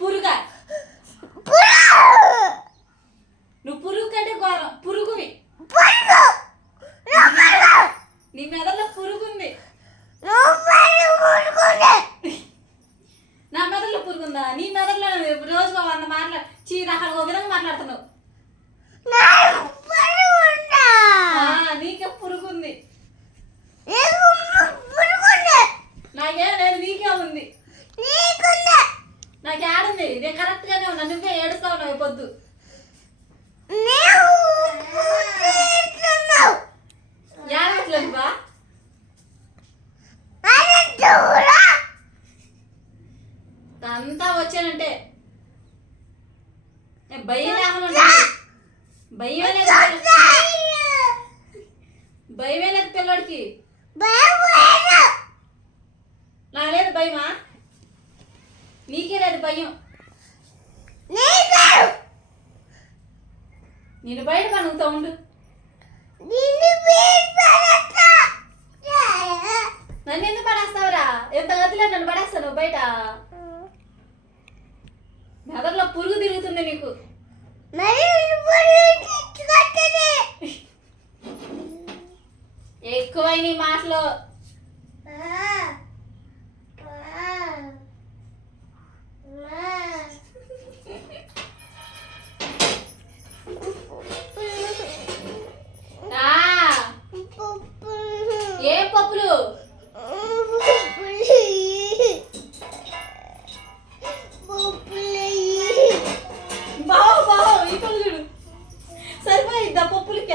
పురుగా నువ్వు పురుగు కంటే ఘోరం పురుగువి నీ మెదడులో పురుగుంది నా మెదడులో పురుగుందా నీ మెదడులో రోజు 100 మాట్లాడు రకాల ఒక విధంగా మాట్లాడుతున్నావు నీకే పురుగుంది నాకేం లేదు నీకే ఉంది నాకు ఏడుంది నేను కరెక్ట్గానే ఉన్నా నువ్వే ఏడుస్తా ఉన్నావు పొద్దు ఏడట్లేదు బా అంతా వచ్చానంటే భయం లేకుండా భయం లేదు భయమే లేదు పిల్లడికి నా లేదు భయమా నీకే లేదు భయం నేను బయట పనుకుతా ఉండు నన్ను ఎందుకు పడేస్తావురా ఎంత గదిలో నన్ను పడేస్తాను బయట మెదడులో పురుగు తిరుగుతుంది నీకు ఎక్కువై నీ మాటలో